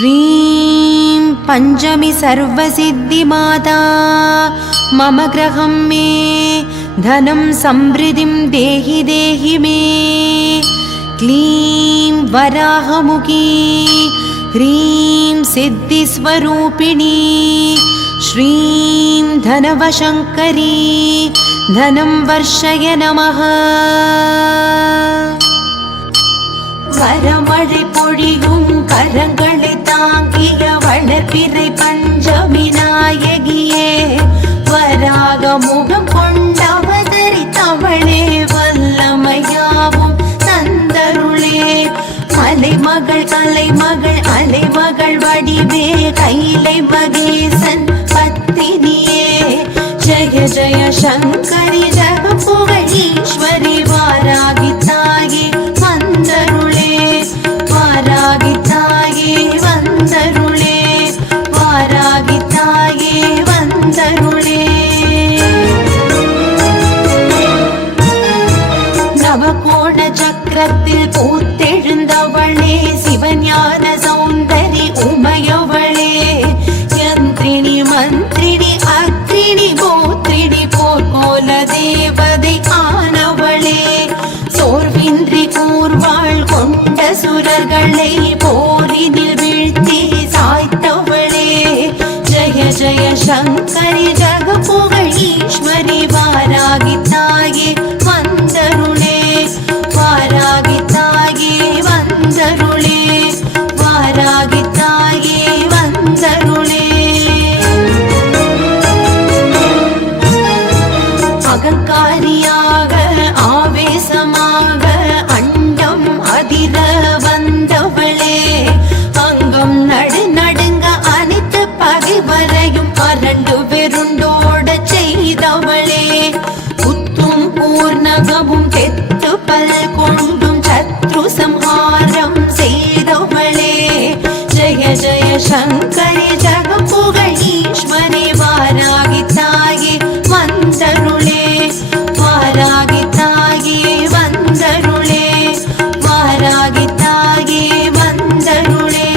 श्रीं पञ्चमी सर्वसिद्धिमाता मम ग्रहं मे धनं समृद्धिं देहि देहि मे। क्लीं वराहमुखी ह्रीं सिद्धिस्वरूपिणी श्रीं धनवशङ्करी धनं वर्षय नमः வரமழை பொழியும் கரங்களை தாங்கிய வளர்பிறை பஞ்சமி நாயகியே வராக முகம் கொண்டவதரித்தவளே வல்லமையாவும் தந்தருளே. மலைமகள் கலைமகள் அலைமகள் வடிவே கைலை மகேசன் பத்தினியே. ஜய ஜய சங்கரி. ஜய ஜய சங்கரி ஜக புகழ் ஈஸ்வரி வாராகி தாயே வந்தருளே. வாராகி தாயே வந்தருளே. சங்கரி ஜக வாராகி தாயே வந்தருளே வாராகி தாயே வந்தருளே வாராகி தாயே வந்தருளே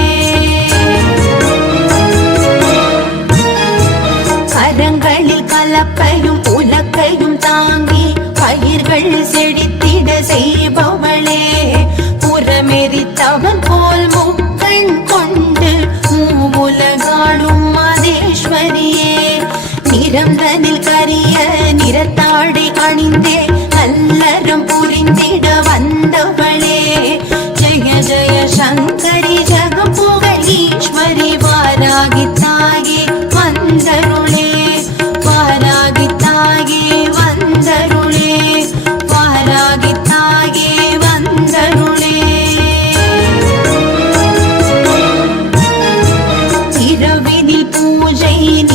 கரங்களில் கலப்பையும் உலக்கையும் தாங்கி பயிர்கள் செடி இடம்பனில் கரிய நிறத்தாடை அணிந்தே அல்லறம் புரிந்திட வந்தவளே. ஜெய ஜெய சங்கரி ஜகப்புகழ் ஈஸ்வரி வாராகி தாயே வந்தருளே. வாராகி தாயே வந்தருளே. வாராகி தாயே வந்தருளே. இரவினில் பூஜை